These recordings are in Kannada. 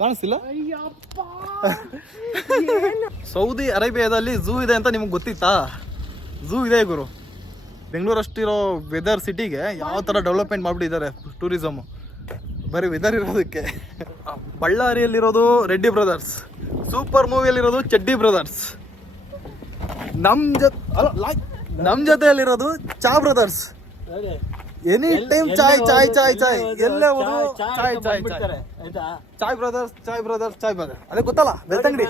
ಕಾಣಿಸ್ತಿಲ್ಲ. ಸೌದಿ ಅರೇಬಿಯಾದಲ್ಲಿ ಝೂ ಇದೆ ಅಂತ ನಿಮ್ಗೆ ಗೊತ್ತಿತ್ತಾ? ಝೂ ಇದೆ ಗುರು. ಬೆಂಗಳೂರಷ್ಟಿರೋ ವೆದರ್ ಸಿಟಿಗೆ ಯಾವ ಥರ ಡೆವಲಪ್ಮೆಂಟ್ ಮಾಡಿಬಿಟ್ಟಿದ್ದಾರೆ ಟೂರಿಸಮು, ಬರೀ ವೆದರ್ ಇರೋದಕ್ಕೆ. ಬಳ್ಳಾರಿಯಲ್ಲಿರೋದು ರೆಡ್ಡಿ ಬ್ರದರ್ಸ್, ಸೂಪರ್ ಮೂವಿಯಲ್ಲಿರೋದು ಚಡ್ಡಿ ಬ್ರದರ್ಸ್, ನಮ್ಮ ಜೊತೆಯಲ್ಲಿರೋದು ಚಾ ಬ್ರದರ್ಸ್. ಎನಿ ಟೈಮ್ ಚಾಯ್ ಚಾಯ್ ಚಾಯ್ ಚಾಯ್, ಎಲ್ಲೇ ಹೋದ್ರು ಚಾಯ್ ಚಾಯ್ ಚಾಯ್. ಚಾಯ್ ಬ್ರದರ್ಸ್ ಚಾಯ್ ಬ್ರದರ್ಸ್ ಚಾಯ್ ಬ್ರದರ್ಸ್, ಅದೇ ಗೊತ್ತಲ್ಲ ಬೆಳ್ತಂಗಡಿ.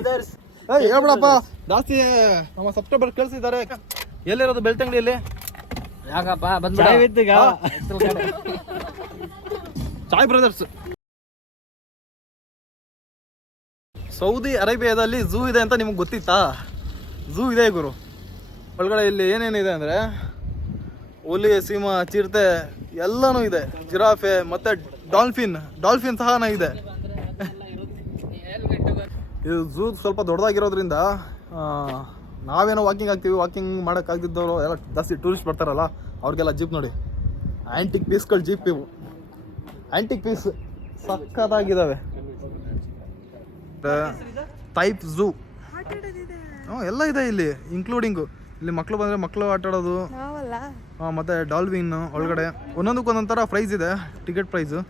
ಹೇಳ್ಬಿಡಪ್ಪ, ಜಾಸ್ತಿ ನಮ್ಮ ಸಬ್ಸ್ಕ್ರೈಬರ್ ಕಳ್ಸಿದ್ದಾರೆ. ಎಲ್ಲಿರೋದು ಬೆಳ್ತಂಗಡಿಯಲ್ಲಿ? ಯಾಕಪ್ಪ ಚಾಯ್ ಬ್ರದರ್ಸ್. ಸೌದಿ ಅರೇಬಿಯಾದಲ್ಲಿ ಝೂ ಇದೆ ಅಂತ ನಿಮ್ಗೆ ಗೊತ್ತಿತ್ತಾ? ಝೂ ಇದೆ ಗುರು. ಒಳಗಡೆ ಇಲ್ಲಿ ಏನೇನಿದೆ ಅಂದರೆ ಹುಲಿ, ಸಿಂಹ, ಚಿರತೆ ಎಲ್ಲನೂ ಇದೆ. ಜಿರಾಫೆ ಮತ್ತು ಡಾಲ್ಫಿನ್ ಸಹ ಇದೆ. ಇದು ಝೂ ಸ್ವಲ್ಪ ದೊಡ್ಡದಾಗಿರೋದ್ರಿಂದ ನಾವೇನೋ ವಾಕಿಂಗ್ ಆಗ್ತೀವಿ, ವಾಕಿಂಗ್ ಮಾಡೋಕ್ಕಾಗ್ದಿದ್ದವರು ಎಲ್ಲ ಜಾಸ್ತಿ ಟೂರಿಸ್ಟ್ ಬರ್ತಾರಲ್ಲ, ಅವ್ರಿಗೆಲ್ಲ ಜೀಪ್ ನೋಡಿ, ಆ್ಯಂಟಿಕ್ ಪೀಸ್ಗಳು ಜೀಪ್. ಇವು ಆ್ಯಂಟಿಕ್ ಪೀಸ್ ಸಕ್ಕತ್ತಾಗಿದ್ದಾವೆ. ಟೈಪ್ ಝೂ ಎಲ್ಲ ಇದೆ ಇಲ್ಲಿ, ಇನ್ಕ್ಲೂಡಿಂಗು ಇಲ್ಲಿ ಮಕ್ಕಳು ಬಂದರೆ ಮಕ್ಕಳು ಆಟ ಆಡೋದು, ಮತ್ತು ಡಾಲ್ಫಿನ್ ಒಳಗಡೆ ಒಂದೊಂದಕ್ಕೆ ಒಂದೊಂದು ಥರ ಪ್ರೈಸ್ ಇದೆ. ಟಿಕೆಟ್ ಪ್ರೈಸು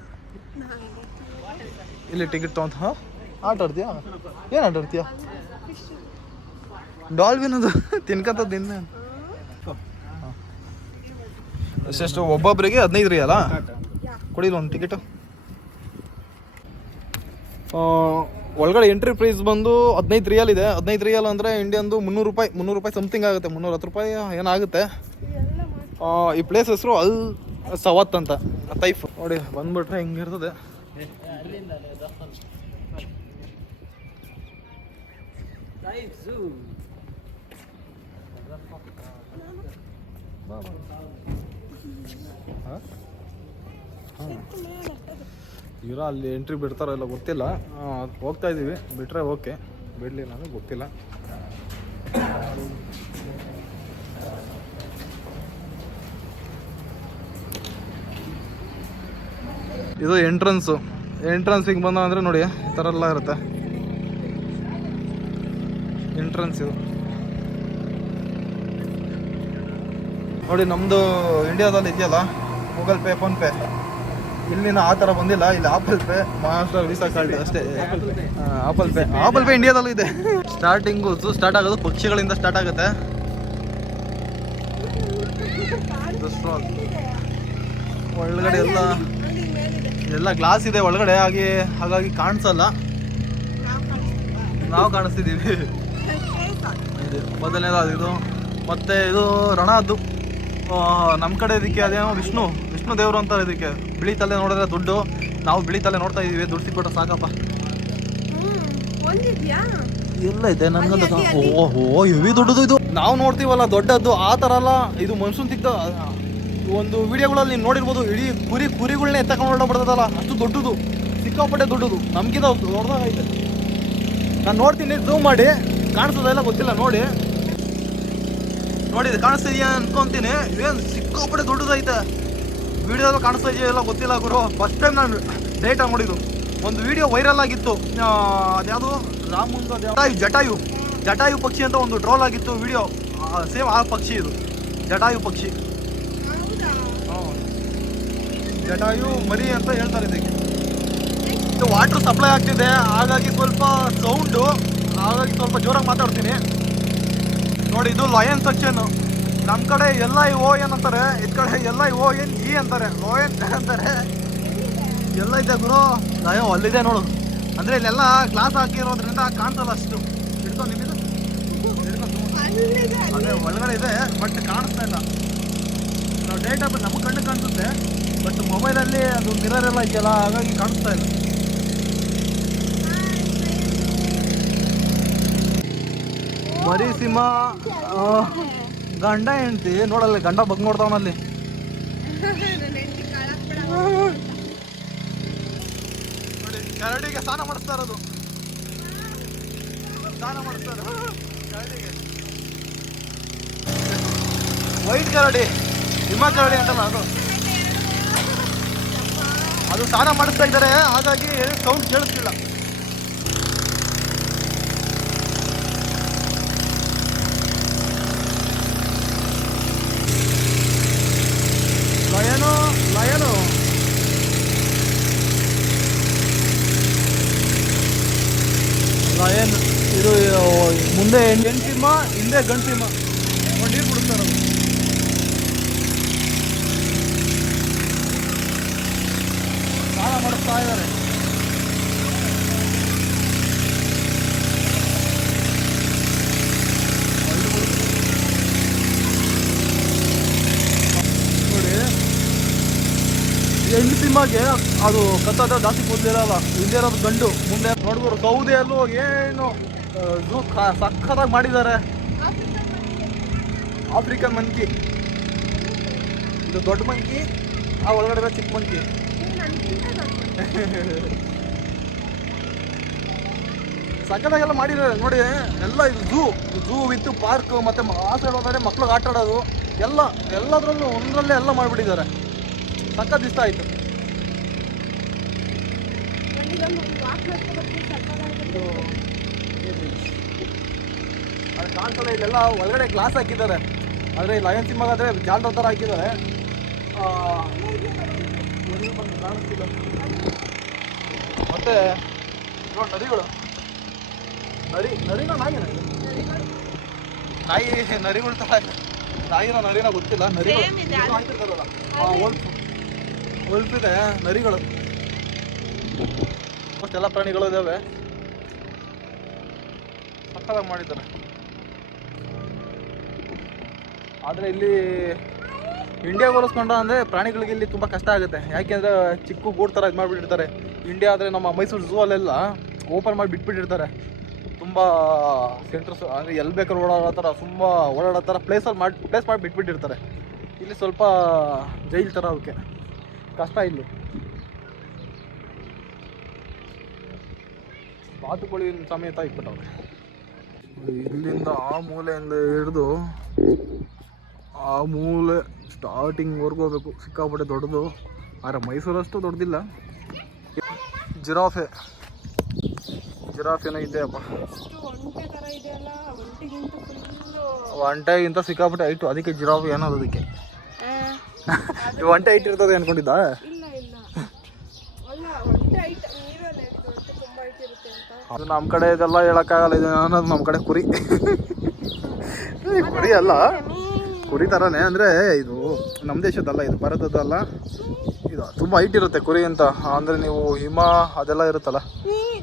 ಇಲ್ಲಿ ಟಿಕೆಟ್ ತೊಗೊಂತ ಆಟ ಆಡ್ತೀಯಾ? ಏನು ಆಟ ಆಡ್ತೀಯಾ? ಡಾಲ್ಫಿನ್ ಅದು ತಿನ್ಕಂತದ್ದು ಇನ್ನು ಎಷ್ಟೆಷ್ಟು ಒಬ್ಬೊಬ್ಬರಿಗೆ 15 ರಿಯಾಲ ಕೊಡಿಲ್ಲ ಒಂದು ಟಿಕೆಟು. ಒಳಗಡೆ ಎಂಟ್ರಿ ಪ್ರೈಸ್ ಬಂದು 15 ರಿಯಾಲ್ ಇದೆ. 15 ರಿಯಾಲ್ ಅಂದರೆ ಇಂಡಿಯನ್ದು 300 ರೂಪಾಯಿ ಸಮಥಿಂಗ್ ಆಗುತ್ತೆ, 310 ರೂಪಾಯಿ ಏನಾಗುತ್ತೆ. ಈ ಪ್ಲೇಸ್ ಹೆಸರು ಅಲ್ ಸವತ್ ಅಂತ. ತೈಫ್ ನೋಡಿ ಬಂದ್ಬಿಟ್ರೆ ಹಿಂಗಿರ್ತದೆ. ಇರೋ ಅಲ್ಲಿ ಎಂಟ್ರಿ ಬಿಡ್ತಾರೋ ಇಲ್ಲ ಗೊತ್ತಿಲ್ಲ. ಹೋಗ್ತಾ ಇದ್ದೀವಿ, ಬಿಟ್ಟರೆ ಓಕೆ, ಬಿಡಲಿಲ್ಲ ಅಂದರೆ ಗೊತ್ತಿಲ್ಲ. ಇದು ಎಂಟ್ರನ್ಸಿಗೆ ಬಂದ ಅಂದರೆ ನೋಡಿ ಈ ಥರ ಎಲ್ಲ ಇರುತ್ತೆ ಎಂಟ್ರನ್ಸ್. ಇದು ನೋಡಿ, ನಮ್ಮದು ಇಂಡಿಯಾದಲ್ಲಿ ಇದೆಯಲ್ಲ ಗೂಗಲ್ ಪೇ, ಫೋನ್ಪೇ, ಇಲ್ಲಿನ ಆ ಥರ ಬಂದಿಲ್ಲ. ಇಲ್ಲಿ apple pay, Maharashtra visa card ಅಷ್ಟೇ. ಆಪಲ್ ಪೇ ಇಂಡಿಯಾದಲ್ಲೂ ಇದೆ. ಸ್ಟಾರ್ಟಿಂಗು ಸ್ಟಾರ್ಟ್ ಆಗೋದು ಪಕ್ಷಿಗಳಿಂದ ಸ್ಟಾರ್ಟ್ ಆಗುತ್ತೆ. ಒಳಗಡೆ ಎಲ್ಲ ಗ್ಲಾಸ್ ಇದೆ ಒಳಗಡೆ, ಹಾಗಾಗಿ ಕಾಣಿಸಲ್ಲ. ನಾವು ಕಾಣಿಸ್ತಿದ್ದೀವಿ. ಮೊದಲನೇದು ಇದು. ಮತ್ತು ಇದು ರಣದ್ದು. ನಮ್ಮ ಕಡೆ ಇದಕ್ಕೆ ಅದೇನೋ ವಿಷ್ಣು ದೇವರು ಅಂತಾರೆ ಇದಕ್ಕೆ. ಬಿಳಿ ತಲೆ ನೋಡಿದ್ರೆ ದುಡ್ಡು. ನಾವು ಬಿಳಿ ತಲೆ ನೋಡ್ತಾ ಇದೀವಿ, ದುಡ್ಡು ಸಿಕ್ಬಿಟ್ರೆ ಸಾಕಪ್ಪ. ಎಲ್ಲ ಇದೆ ನನ್ಗಂತ. ಓಹೋ ಹೆವಿ ದೊಡ್ಡದು ಇದು. ನಾವು ನೋಡ್ತೀವಲ್ಲ ದೊಡ್ಡದ್ದು, ಆ ಥರ ಅಲ್ಲ ಇದು. ಮನುಷ್ಯನ್ ಸಿಕ್ತ ಒಂದು ವಿಡಿಯೋಗಳಲ್ಲಿ ನೀವು ನೋಡಿರ್ಬೋದು, ಇಡೀ ಕುರಿಗಳನ್ನೇ ಎತ್ತಕೊಂಡು ಹೊರಡಬಿಡ್ತದಲ್ಲ, ಅಷ್ಟು ದೊಡ್ಡದು, ಸಿಕ್ಕಾಪಟ್ಟೆ ದೊಡ್ಡದು. ನಮ್ಗಿಂತ ದೊಡ್ಡದಾಗೈತೆ. ನಾನು ನೋಡ್ತೀನಿ, ಝೂಮ್ ಮಾಡಿ ಕಾಣಿಸೋದೆಲ್ಲ ಗೊತ್ತಿಲ್ಲ. ನೋಡಿ ಇದು ಕಾಣಿಸ್ತಿದ್ಯಾ ಅನ್ಕೊಂತೀನಿ. ಇದೇನು ಸಿಕ್ಕಾಪಟ್ಟೆ ದೊಡ್ಡದೈತೆ. ವಿಡಿಯೋದಲ್ಲಿ ಕಾಣಿಸ್ತಾ ಇದೆಯಲ್ಲ ಗೊತ್ತಿಲ್ಲ ಗುರು. ಫಸ್ಟ್ ಟೈಮ್ ನಾನು ಡೇಟಾಗಿ ನೋಡಿದ್ದು. ಒಂದು ವಿಡಿಯೋ ವೈರಲ್ ಆಗಿತ್ತು, ಅದ್ಯಾವುದು ರಾಮುಂದು ಜಟಾಯು ಪಕ್ಷಿ ಅಂತ ಒಂದು ಟ್ರೋಲ್ ಆಗಿತ್ತು ವಿಡಿಯೋ. ಸೇಮ್ ಆ ಪಕ್ಷಿ ಇದು, ಜಟಾಯು ಪಕ್ಷಿ. ಜಟಾಯು ಮರಿ ಅಂತ ಹೇಳ್ತಾರೆ ಇದಕ್ಕೆ. ಇದು ವಾಟರ್ ಸಪ್ಲೈ ಆಗ್ತಿದೆ, ಹಾಗಾಗಿ ಸ್ವಲ್ಪ ಸೌಂಡು, ಹಾಗಾಗಿ ಸ್ವಲ್ಪ ಜೋರಾಗಿ ಮಾತಾಡ್ತೀನಿ ನೋಡಿ. ಇದು ಲಯನ್ ಸೆಕ್ಷನ್. ನಮ್ಮ ಕಡೆ LION ಅಂತಾರೆ, ಇದ್ ಕಡೆ LIONE ಅಂತಾರೆ. ಲಯನ್ ಅಂತಾರೆ. ಎಲ್ಲ ಇದೆ ಗುರು. ಅಯ್ಯೋ ಅಲ್ಲಿದೆ ನೋಡು. ಅಂದರೆ ಇಲ್ಲೆಲ್ಲ ಗ್ಲಾಸ್ ಹಾಕಿರೋದ್ರಿಂದ ಕಾಣಿಸಲ್ಲ ಅಷ್ಟು. ಹಿಡ್ಕೊಂಡು ನಿಂತಿದ್ದು ಅದೇ ಒಳಗಡೆ ಇದೆ, ಬಟ್ ಕಾಣಿಸ್ತಾ ಇಲ್ಲ. ನಾವು ಡೇಟಾ ನಮ್ಮ ಕಣ್ಣು ಕಾಣಿಸುತ್ತೆ, ಬಟ್ ಮೊಬೈಲಲ್ಲಿ ಅದು ಮಿರರ್ ಎಲ್ಲ ಇದೆಯಲ್ಲ, ಹಾಗಾಗಿ ಕಾಣಿಸ್ತಾ ಇಲ್ಲ. ಮರಿ ಸಿಂಹ, ಗಂಡ ಹೆಂಡ್ತಿ ನೋಡಲ್ಲ. ಗಂಡ ಬಗ್ ನೋಡ್ತಾವನಲ್ಲಿ. ನೋಡಿ ಕರಡಿಗೆ ಸ್ನಾನ ಮಾಡಿಸ್ತಾ ಇರೋದು. ಕರಡಿಗೆ ವೈಟ್ ಕರಡಿ, ಹಿಮ ಕರಡಿ ಅಂತಲ್ಲ ಅದು ಸ್ನಾನ ಮಾಡಿಸ್ತಾ ಇದ್ದಾರೆ, ಹಾಗಾಗಿ ಸೌಂಡ್ ಕೇಳಿಸ್ತಿಲ್ಲ. ಲಯನ್ ಇದು ಮುಂದೆ ಹೆಣ್ಣು ಸಿಂಹ, ಹಿಂದೆ ಗಂಡು ಸಿಂಹ. ಒಂದು ನೀರು ಕುಡಿಸ್ತಾರೆ ಅದು. ಸ್ನಾನ ಮಾಡಿಸ್ತಾ ಇದ್ದಾರೆ. ನೋಡಿ, ಹೆಣ್ಣು ಸಿಂಹಗೆ ಅದು ಕತ್ತದ ಜಾಸ್ತಿ ಕೂದಲಿರಲ್ಲ, ಹಿಂದೆ ಇರೋದು ಗಂಡು. ಮುಂದೆ ನೋಡಿದ್ರು ಸೌದೆಯಲ್ಲೂ ಏನು ಸಖತ್ತಾಗಿ ಮಾಡಿದ್ದಾರೆ. ಆಫ್ರಿಕನ್ ಮಂಕಿ, ಇದು ದೊಡ್ಡ ಮಂಕಿ, ಆ ಒಳಗಡೆ ಚಿಕ್ಕ ಮಂಕಿ. ಸಖತ್ತಾಗೆಲ್ಲ ಮಾಡಿದ್ದಾರೆ ನೋಡಿ. ಎಲ್ಲ ಇದು ಝೂ ವಿತ್ ಪಾರ್ಕ್, ಮತ್ತೆ ಆ ಸೈಡ್ ಹೋದರೆ ಮಕ್ಳಿಗೆ ಆಟ ಆಡೋದು ಎಲ್ಲದರಲ್ಲೂ ಒಂದರಲ್ಲೇ ಎಲ್ಲ ಮಾಡಿಬಿಟ್ಟಿದ್ದಾರೆ. ಸಖತ್ ಇಷ್ಟ ಆಯಿತು. ಅದು ಕಾಣಿಸಲ್ಲ, ಇಲ್ಲೆಲ್ಲ ಒಳಗಡೆ ಗ್ಲಾಸ್ ಹಾಕಿದ್ದಾರೆ. ಆದರೆ ಲಯನ್ ಸಿಂಹಗಾದರೆ ಜಾಲ್ರ ಥರ ಹಾಕಿದ್ದಾರೆ. ಕಾಣಿಸ್ತಿಲ್ಲ. ಮತ್ತೆ ನೋಡಿ ನರಿಗಳು, ನರಿನ ನಾಯಿನ ನಾಯಿ, ನರಿಗಳ ಥರ ನರಿನ ಗೊತ್ತಿಲ್ಲ. ನರಿಗಳು ಹಾಕಿರ್ತಾರಲ್ಲ, ಒಲ್ಪ್ ಇದೆ. ನರಿಗಳು ಅಷ್ಟೆಲ್ಲ ಪ್ರಾಣಿಗಳು ಇದ್ದಾವೆ. ಸಕ್ಕತ್ತಾಗಿ ಮಾಡಿದ್ದಾರೆ. ಆದರೆ ಇಲ್ಲಿ ಇಂಡಿಯಾಗೆ ಹೋಲಿಸ್ಕೊಂಡ ಅಂದರೆ ಪ್ರಾಣಿಗಳಿಗೆ ಇಲ್ಲಿ ತುಂಬ ಕಷ್ಟ ಆಗುತ್ತೆ. ಯಾಕೆಂದರೆ ಚಿಕ್ಕ ಗೂಡು ಥರ ಇದು ಮಾಡಿಬಿಟ್ಟಿರ್ತಾರೆ. ಇಂಡಿಯಾ ಆದರೆ ನಮ್ಮ ಮೈಸೂರು ಝೂ ಅಲ್ಲೆಲ್ಲ ಓಪನ್ ಮಾಡಿ ಬಿಟ್ಬಿಟ್ಟಿರ್ತಾರೆ. ತುಂಬ ಸೆಂಟ್ರಸ್ ಅಂದರೆ ಎಲ್ಲಿ ಬೇಕಾದ್ರೂ ಓಡಾಡೋ ಥರ, ತುಂಬ ಓಡಾಡೋ ಥರ ಪ್ಲೇಸ್ ಮಾಡಿ ಬಿಟ್ಬಿಟ್ಟಿರ್ತಾರೆ. ಇಲ್ಲಿ ಸ್ವಲ್ಪ ಜೈಲ್ ಥರ ಅವಕ್ಕೆ ಕಷ್ಟ. ಇಲ್ಲಿ ಬಾತುಕೋಳಿ ಸಮೇತ ಇಟ್ಬಿಟ್ಟವ್ರೆ. ಇಲ್ಲಿಂದ ಆ ಮೂಲೆಯಿಂದ ಹಿಡಿದು ಆ ಮೂಲೆ ಸ್ಟಾರ್ಟಿಂಗ್ವರೆಗೂ ಹೋಗ್ಬೇಕು. ಸಿಕ್ಕಾಪಟ್ಟೆ ದೊಡ್ಡದು. ಆದರೆ ಮೈಸೂರಷ್ಟು ದೊಡ್ಡದಿಲ್ಲ. ಜಿರಾಫೆನೋ ಇದೆ ಅಪ್ಪ. ಒಂಟೆಗಿಂತ ಸಿಕ್ಕಾಪಟ್ಟೆ ಹೈಟು. ಅದಕ್ಕೆ ಜಿರಾಫೆ ಏನೋದು. ಅದಕ್ಕೆ ಒಂಟೆ ಹೈಟ್ ಇರ್ತದೆ ಅನ್ಕೊಂಡಿದ್ದ. ಅದು ನಮ್ಮ ಕಡೆ ಇದೆಲ್ಲ ಹೇಳೋಕ್ಕಾಗಲ್ಲ. ಇದು ಅನ್ನೋದು ನಮ್ಮ ಕಡೆ ಕುರಿ. ಕುರಿ ಅಲ್ಲ, ಕುರಿ ಥರನೇ. ಅಂದರೆ ಇದು ನಮ್ಮ ದೇಶದ್ದಲ್ಲ, ಇದು ಭಾರತದ್ದಲ್ಲ. ಇದು ತುಂಬ ಹೈಟ್ ಇರುತ್ತೆ ಕುರಿ ಅಂತ. ಅಂದರೆ ನೀವು ಹಿಮ ಅದೆಲ್ಲ ಇರುತ್ತಲ್ಲ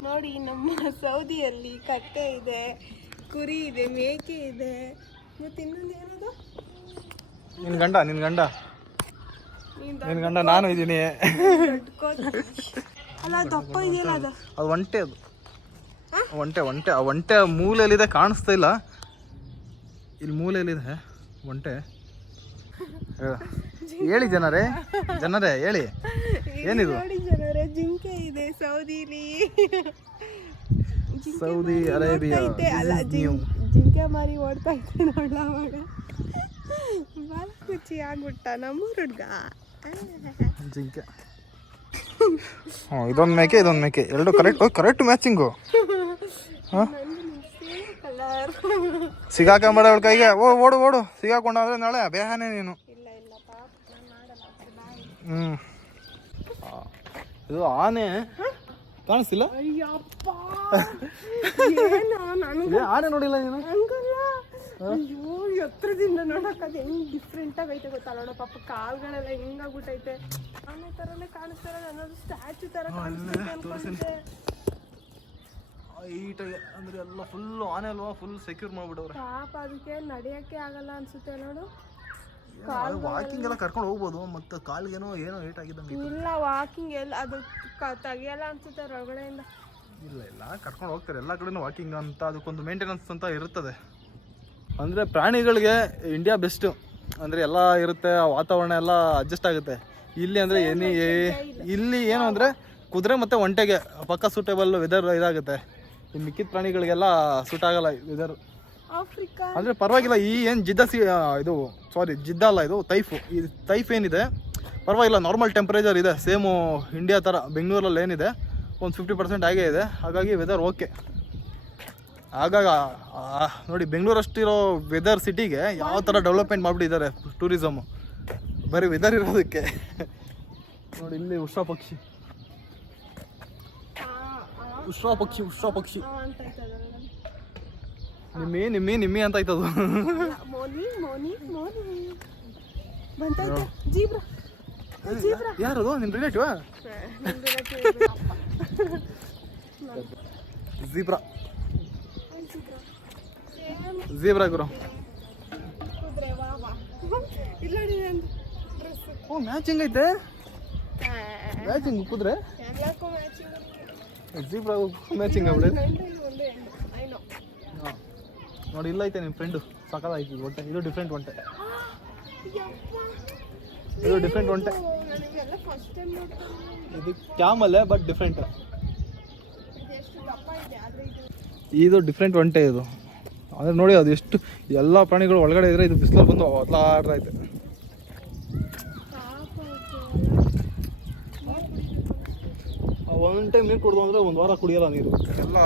ನೋಡಿ. ನಮ್ಮ ಸೌದಿಯಲ್ಲಿ ಕತ್ತೆ ಇದೆ, ಕುರಿ ಇದೆ, ಮೇಕೆ ಇದೆ. ಮತ್ತೆ ಇನ್ನೊಂದು ಏನದು? ನಿನ್ನ ಗಂಡ ನಾನು ಇದ್ದೀನಿ. ಅಲ್ಲ ದಪ್ಪ ಇದೆಯಲ್ಲ ಅದು. ಅದು ಒಂಟೆ. ಆ ಒಂಟೆ ಮೂಲೆಯಲ್ಲಿದೆ, ಕಾಣಿಸ್ತಾ ಇಲ್ಲ. ಇಲ್ಲಿ ಮೂಲೆಯಲ್ಲಿದೆ ಒಂಟೆ. ಹೇಳಿ ಜನರೇ ಹೇಳಿ, ಏನಿದು? ಜನರೇ, ಜಿಂಕೆ ಇದೆ ಸೌದಿಲಿ. Saudi Arabia. ಅಲ್ಲ, ಜಿಂಕೆ ಮಾರಿ ಓಡ್ತಾ ಇದ್ದೆ ನೋಡ್ಲ ಅವಾಗ. ಬಾಳ ಖುಷಿ ಆಗ್ಬಿಟ್ಟ ನಮ್ಮೂರ ಹುಡ್ಗ. ಜಿಂಕೆ. ಇದೊಂದು ಮೇಕೆ ಎರಡು ಕರೆಕ್ಟ್ ಮ್ಯಾಚಿಂಗು. ಸಿಗಾಕೊಂಬೇಡ ಅವಳ ಕೈಗೆ. ಓಡು ಸಿಗಾಕೊಂಡ್ರೆ ನಾಳೆ ಬೇಹನೆ ನೀನು. ಇದು ಆನೆ ಕಾಣಿಸ್ತಿಲ್ಲ. ಆನೆ ನೋಡಿಲ್ಲ ನೀನು? ಅಯ್ಯೋ, ಎತ್ತರದಿಂದ ನೋಡಕ್ ಅದು ಹೆಂಗ್ ಡಿಫ್ರೆಂಟ್ ಆಗೈತೆ ಗೊತ್ತಾ? ನೋಡ ಪಾಪ ಕಾಲ್ಗಳೆಲ್ಲ ಹೆಂಗಾಗ್ಬಿಟ್ಟೈತೆ. ಆನೆ ತರನೇ ಕಾಣಿಸ್ತಾರ, ಅನ್ನೋದು ಸ್ಟ್ಯಾಚು ತರ ಕಾಣಿಸ್ತೈತೆ. ಅಂದ್ರೆ ಎಲ್ಲ ಫುಲ್ ಆನೆ ಅಲ್ವಾ, ಫುಲ್ ಸೆಕ್ಯೂರ್ ಮಾಡ್ಬಿಡವ್ರೆ. ಪಾಪ ಅದಕ್ಕೆ ನಡೆಯಕ್ಕೆ ಆಗಲ್ಲ ಅನ್ಸುತ್ತೆ ನೋಡು. ವಾಕಿಂಗ್ ಎಲ್ಲ ಕರ್ಕೊಂಡು ಹೋಗ್ಬೋದು. ಮತ್ತೆ ಕಾಲ್ಗೇನೋ ಏನೋ ಏಟ್ ಆಗಿದ್ದಂಗೆ. ಇಲ್ಲ, ವಾಕಿಂಗ್ ಎಲ್ಲ ಅದು ತೆಗಿಯಲ್ಲ ಅನ್ಸುತ್ತೆ ಹೊರಗಡೆಯಿಂದ. ಇಲ್ಲ ಕರ್ಕೊಂಡು ಹೋಗ್ತಾರೆ ಎಲ್ಲ ಕಡೆನೂ ವಾಕಿಂಗ್ ಅಂತ. ಅದಕ್ಕೊಂದು ಮೇಂಟೆನೆನ್ಸ್ ಅಂತ ಇರುತ್ತದೆ. ಅಂದರೆ ಪ್ರಾಣಿಗಳಿಗೆ ಇಂಡಿಯಾ ಬೆಸ್ಟು. ಅಂದರೆ ಎಲ್ಲ ಇರುತ್ತೆ, ವಾತಾವರಣ ಎಲ್ಲ ಅಡ್ಜಸ್ಟ್ ಆಗುತ್ತೆ. ಇಲ್ಲಿ ಅಂದರೆ ಇಲ್ಲಿ ಏನು ಅಂದರೆ ಕುದುರೆ ಮತ್ತು ಒಂಟೆಗೆ ಪಕ್ಕ ಸೂಟೇಬಲ್ ವೆದರ್ ಇದಾಗುತ್ತೆ. ಇನ್ನು ಮಿಕ್ಕಿದ ಪ್ರಾಣಿಗಳಿಗೆಲ್ಲ ಸೂಟ್ ಆಗಲ್ಲ ವೆದರ್. ಅಂದರೆ ಪರವಾಗಿಲ್ಲ. ಈ ಏನು ಜಿದ್ದ ಅಲ್ಲ, ಇದು ತೈಫ್ ಏನಿದೆ ಪರವಾಗಿಲ್ಲ. ನಾರ್ಮಲ್ ಟೆಂಪ್ರೇಚರ್ ಇದೆ, ಸೇಮು ಇಂಡಿಯಾ ಥರ. ಬೆಂಗಳೂರಲ್ಲಿ ಏನಿದೆ ಒಂದು 50% ಆಗೇ ಇದೆ. ಹಾಗಾಗಿ ವೆದರ್ ಓಕೆ. ಹಾಗಾಗಿ ನೋಡಿ, ಬೆಂಗಳೂರಷ್ಟಿರೋ ವೆದರ್ ಸಿಟಿಗೆ ಯಾವ ಥರ ಡೆವಲಪ್ಮೆಂಟ್ ಮಾಡಿಬಿಟ್ಟಿದ್ದಾರೆ ಟೂರಿಸಮು, ಬರೀ ವೆದರ್ ಇರೋದಕ್ಕೆ. ನೋಡಿ ಇಲ್ಲಿ ಉಷ್ಟ್ರ ಪಕ್ಷಿ ನಿಮ್ಮಿ ಅಂತ ಆಯ್ತದು. ಮೋನಿ ಮೋನಿ ಮೋನಿ ಬಂತೈತೆ. ಜೀಬ್ರಾ ಜೀಬ್ರಾ ಯಾರದು ನಿಮ್ ರಿಲೇಟಿವ್? ಜೀಬ್ರಾ ಜೀಬ್ರಾ ಗುರು. ಇಲ್ಲ ಡ್ರೆಸ್. ಓ ಮ್ಯಾಚಿಂಗ್ ಐತೆ. ಮ್ಯಾಚಿಂಗ್ ಕುದ್ರೆ ಎಲ್ಲಕ್ಕೂ ಮ್ಯಾಚಿಂಗ್. ಜೀಬ್ರಾ ಮ್ಯಾಚಿಂಗ್ ಆಗ್ಬಿಡೆ. ಐನೋ ನೋಡಿ ಇಲ್ಲ ಐತೆ ನಿಮ್ಮ ಫ್ರೆಂಡು ಸಕಲಾಯ್ತು ಹೊಟ್ಟೆ. ಇದು ಡಿಫ್ರೆಂಟ್ ಹೊಂಟೆ. ಇದು ಡಿಫ್ರೆಂಟ್ ಹೊಂಟೆ. ನನಗೆಲ್ಲ ಫಸ್ಟ್ ಟೈಮ್ ನೋಡ್ತಾ. ಇದು ಕ್ಯಾಮಲ್ಲೇ ಬಟ್ ಡಿಫ್ರೆಂಟ್. ಎಷ್ಟು ದಪ್ಪ ಇದೆ ಆದರೆ ಇದು ಡಿಫ್ರೆಂಟ್ ಒಂಟೆ ಇದು. ಆದರೆ ನೋಡಿ ಅದು ಎಷ್ಟು ಎಲ್ಲ ಪ್ರಾಣಿಗಳು ಒಳಗಡೆ ಇದ್ರೆ ಇದು ಬಿಸಿಲಲ್ಲಿ ಬಂದು ಒತ್ತಲಾಡ್ತಾ ಐತೆ. ಒಂದು ಟೈಮ್ ನೀರು ಕುಡ್ದು ಅಂದರೆ ಒಂದು ವಾರ ಕುಡಿಯಲ್ಲ ನೀರು ಎಲ್ಲ.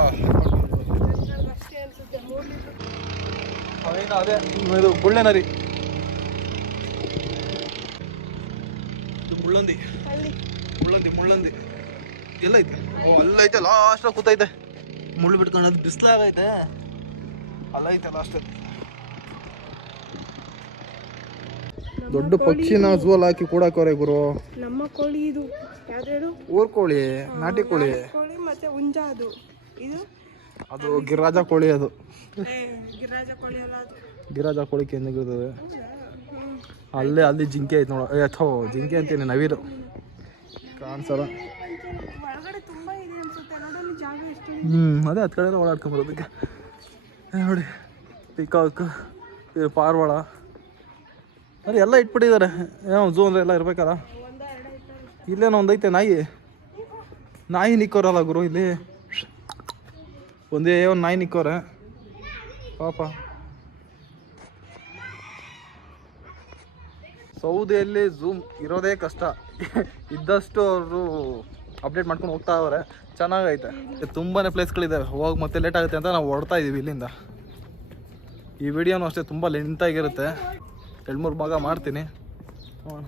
ಅವೇನು ಅದೇ ಇದು ಗುಳ್ಳೆ ನರಿ, ಇದು ಮುಳ್ಳಂದಿ ಮುಳ್ಳಂದಿ ಎಲ್ಲೈತೆ? ಓ ಅಲ್ಲೈತೆ ಲಾಸ್ಟಾಗಿ ಕೂತೈತೆ. ಮುಳ್ಳು ಬಿಟ್ಕೊಂಡು ಅದು ಬಿಸಿಲಾಗೈತೆ. ಅಲ್ಲೈತೆ ಲಾಸ್ಟಲ್ಲಿ. ದೊಡ್ಡ ಪಕ್ಷಿನ ಝೂಲ್ ಹಾಕಿ ಕೂಡಾಕೋರೆ ಗುರು. ನಮ್ಮ ಕೋಳಿ ಇದು ಯಾವ್ದು? ಊರ್ ಕೋಳಿ, ನಾಟಿ ಕೋಳಿ. ಕೋಳಿ ಮತ್ತೆ ಹುಂಜ ಅದು. ಇದು ಅದು ಗಿರಿರಾಜ ಕೋಳಿ. ಅದು ಗಿರಿರಾಜ ಕೋಳಿ ಅಲ್ಲ, ಅದು ಗಿರಿರಾಜ ಕೋಳಿ ಕೆಂದಿರ್ತದೆ. ಅಲ್ಲಿ ಜಿಂಕೆ ಐತೆ ನೋಡ. ಅಥೋ ಜಿಂಕೆ ಅಂತೀನಿ, ನವಿರು ಕಾಣಿಸಲ್ಲ. ಒಳಗಡೆ ತುಂಬಾ ಇದೆ ಅನ್ಸುತ್ತೆ. ನೋಡೋಣ ಜಾಗ ಎಷ್ಟು. ಅದೇ ಹತ್ತು ಕಡೆ ಓಡಾಡ್ಕೊಂಬರೋದಕ್ಕೆ. ನೋಡಿ ಪಿಕಾಕ್, ಇದು ಪಾರ್ವಾಳ, ಅದು ಎಲ್ಲ ಇಟ್ಬಿಟ್ಟಿದ್ದಾರೆ. ಏನೋ ಝೂ ಅಂದರೆ ಎಲ್ಲ ಇರ್ಬೇಕಲ್ಲ. ಇಲ್ಲೇನೋ ಒಂದೈತೆ ನಾಯಿ ನಿಕ್ಕೋರಲ್ಲ ಗುರು. ಇಲ್ಲಿ ಒಂದೇ ಒಂದು ನಾಯಿ ನಿಕ್ಕೋರೆ ಪಾಪ. ಸೌದಿಯಲ್ಲಿ ಝೂಮ್ ಇರೋದೇ ಕಷ್ಟ. ಇದ್ದಷ್ಟು ಅವರು ಅಪ್ಡೇಟ್ ಮಾಡ್ಕೊಂಡು ಹೋಗ್ತಾ ಅವರೆ. ಚೆನ್ನಾಗೈತೆ. ತುಂಬಾ ಪ್ಲೇಸ್ಗಳಿದ್ದಾವೆ. ಹೋಗಿ ಮತ್ತೆ ಲೇಟ್ ಆಗುತ್ತೆ ಅಂತ ನಾವು ಹೊರಡ್ತಾ ಇದ್ದೀವಿ ಇಲ್ಲಿಂದ. ಈ ವಿಡಿಯೋನೂ ಅಷ್ಟೇ ತುಂಬ ಲೆಂತಾಗಿರುತ್ತೆ. 2-3 ಭಾಗ ಮಾಡ್ತೀನಿ. ನೋಡೋಣ.